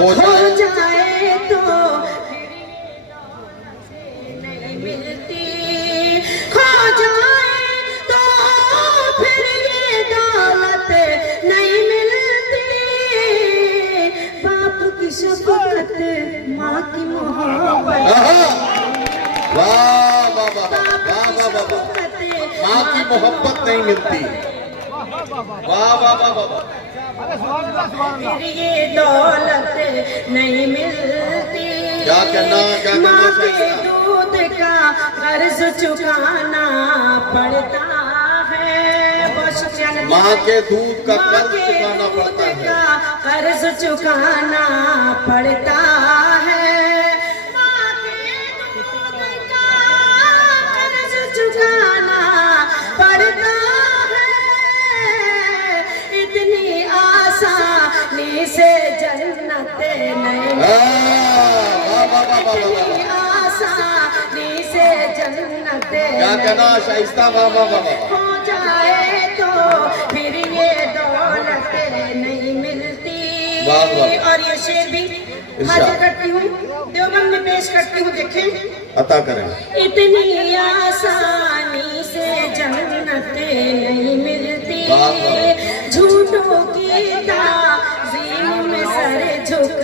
हो जाए तो नहीं मिलती, खो जाए तो फिर ये दौलत नहीं मिलती। बाप की शफकत, माँ की मोहब्बत, वाह वाह वाह वाह वाह वाह, माँ की मोहब्बत नहीं मिलती। वाह वाह वाह वाह, फिर ये दौलत नहीं मिलती। क्या करना माँ के दूध का कर्ज चुकाना पड़ता है। बहुत शुक्रिया नदी। माँ के दूध का माँ कर्ज के चुकाना दूध पड़ता है। का कर्ज चुकाना पड़ता है। माँ के दूध का कर्ज चुकाना पड़ता है। इतनी आसानी से जन्नत नहीं, वाह वाह वाह वाह वाह, इतनी आसानी से जन्नत क्या कहना शाइस्ता, वाह वाह वाह वाह। हो जाए तो फिर ये दौलत नहीं मिलती। वाह, वाह। और ये शेर भी हाजिर करती हूँ, देवबंद में पेश करती हूँ, देखें। अता करें। इतनी आसानी से जन्नत नहीं मिलती, वाह, वाह। झूठों की ताज़ीम में सर झुक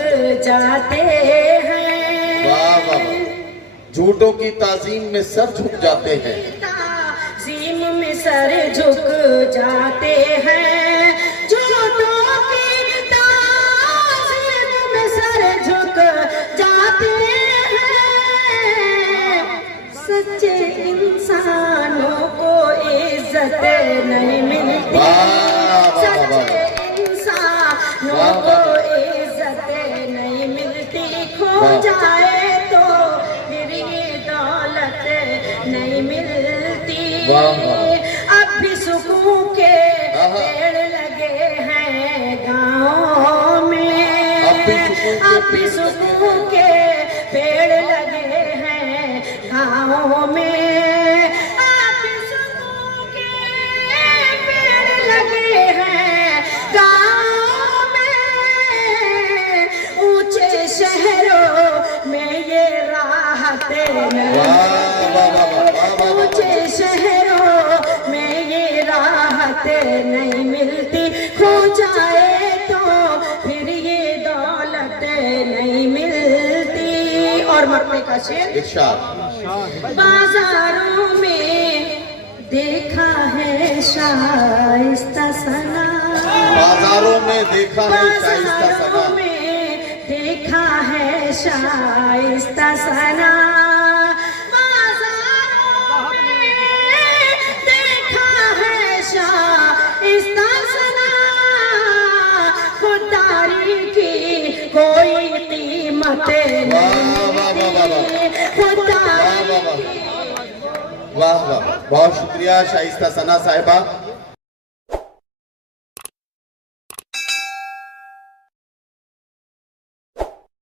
जाते हैं। वाह वाह, झूठों की ताजीम में सर झुक जाते हैं। ताज़ीम में सर झुक जाते हैं। झूठों की ताज़ीम में सर झुक जाते हैं। सच्चे इंसानों को इज्जत नहीं मिलती, सच्चे इंसानों को इज्जत नहीं मिलती। खो जाए तो फिर ये दौलत नहीं मिलती। अब भी सुकून के पेड़ लगे हैं गाँव में, अब भी सुकून के पेड़ लगे हैं गाँव में, अब भी सुकून के पेड़ लगे हैं गाँव में। ऊंचे शहरों में ये राहतें नहीं, ऊंचे शहरों में ये राहतें नहीं मिलती। खो जाए तो फिर ये दौलत नहीं मिलती। और मरने का शेर, बाजारों में देखा है शाइस्ता सना, बाजारों में देखा है शाइस्ता सना, बाजारों में देखा है शाइस्ता सना, बाजारों में देखा है शाइस्ता सना। खुदारी की कोई कीमत नहीं, खुदारी की। वाह वाह, बहुत शुक्रिया शाइस्ता सना साहिबा।